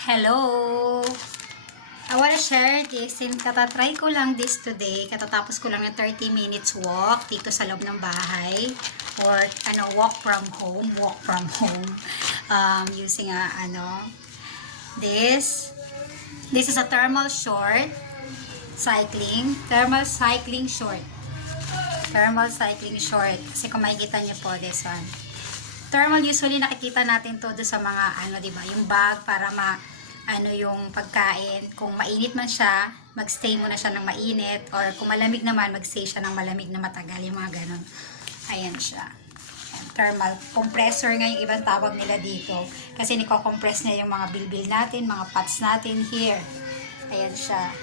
Hello! I wanna share this since katatry ko lang this today. Katatapos ko lang ng 30 minutes walk dito sa loob ng bahay. Or, walk from home. Using this. This is a thermal short. Thermal cycling short. Kasi kung makikita niyo po, this one. Thermal, usually nakikita natin to do sa mga, diba, yung bag para yung pagkain. Kung mainit man siya, magstay muna siya ng mainit. Or kung malamig naman, magstay siya ng malamig na matagal. Yung mga ganun. Ayan siya. Ayan, thermal. Compressor nga yung ibang tawag nila dito. Kasi niko-compress niya yung mga bilbil natin, mga pots natin here. Ayan siya.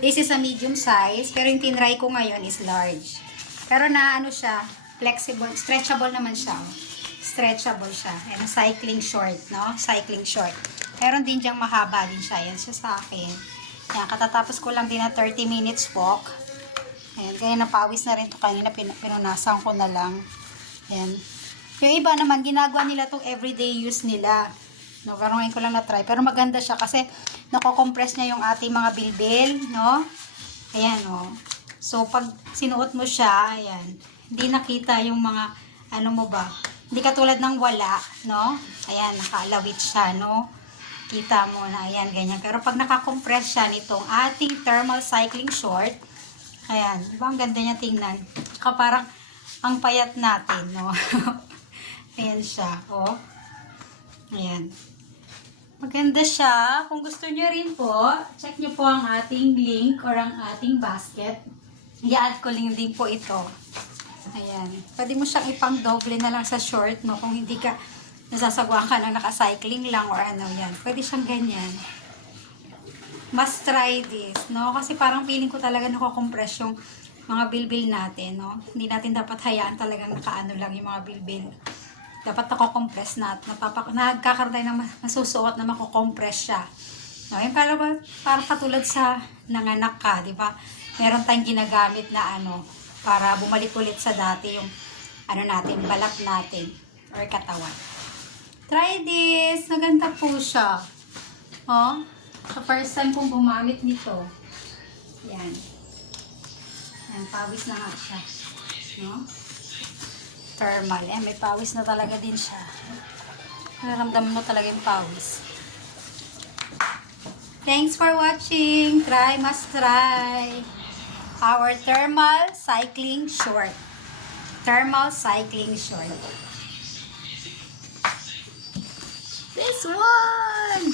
This is a medium size. Pero yung tinry ko ngayon is large. Pero siya, flexible, stretchable naman siya. Stretchable siya. And cycling short, no? Cycling short. Meron din diyang mahaba din siya. Yan siya sa akin. Yan, katatapos ko lang din na 30 minutes walk. Ayan, kaya napawis na rin ito kanina. Pinunasan ko na lang. Yan. Yung iba naman, ginagawa nila itong everyday use nila. No, pero ngayon ko lang na-try. Pero maganda siya kasi nako-compress niya yung ating mga bilbil, no? Ayan, no? So, pag sinuot mo siya, ayan, hindi nakita yung mga, hindi katulad ng wala, no? Ayan, nakalawit siya, no? Kita mo na, ayan, ganyan. Pero pag nakakompress siya nitong ating thermal cycling short, ayan, diba ang ganda niya tingnan? Tsaka parang ang payat natin, no? Ayan siya, oh. Ayan. Maganda siya. Kung gusto niyo rin po, check niyo po ang ating link or ang ating basket. I-add ko link din po ito. Ayan. Pwede mo siyang ipang-doble na lang sa short, no? Kung hindi ka nasasagwa ka ng naka-cycling lang or yan. Pwede siyang ganyan. Must try this, no? Kasi parang feeling ko talaga nako-compress yung mga bilbil natin, no? Hindi natin dapat hayaan talagang nakaano lang yung mga bilbil. Dapat nako-compress natin. Nagkakaroon tayo ng masusuot na mako-compress siya. No? Yung parang katulad sa nanganak ka, di ba? Meron tayong ginagamit na para bumalik ulit sa dati yung natin, balat natin or katawan. Try this. Maganda po siya. Oh, so first time kong gumamit nito. Yan. Yan, pawis na nga siya. No? Thermal. Eh, may pawis na talaga din siya. Naramdaman mo talaga yung pawis. Thanks for watching. Must try. Our thermal cycling short. Thermal cycling short. This one!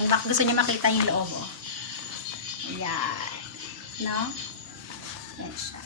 Kung gusto niyo makita yung loob, oh. Ayan. No? Yan siya.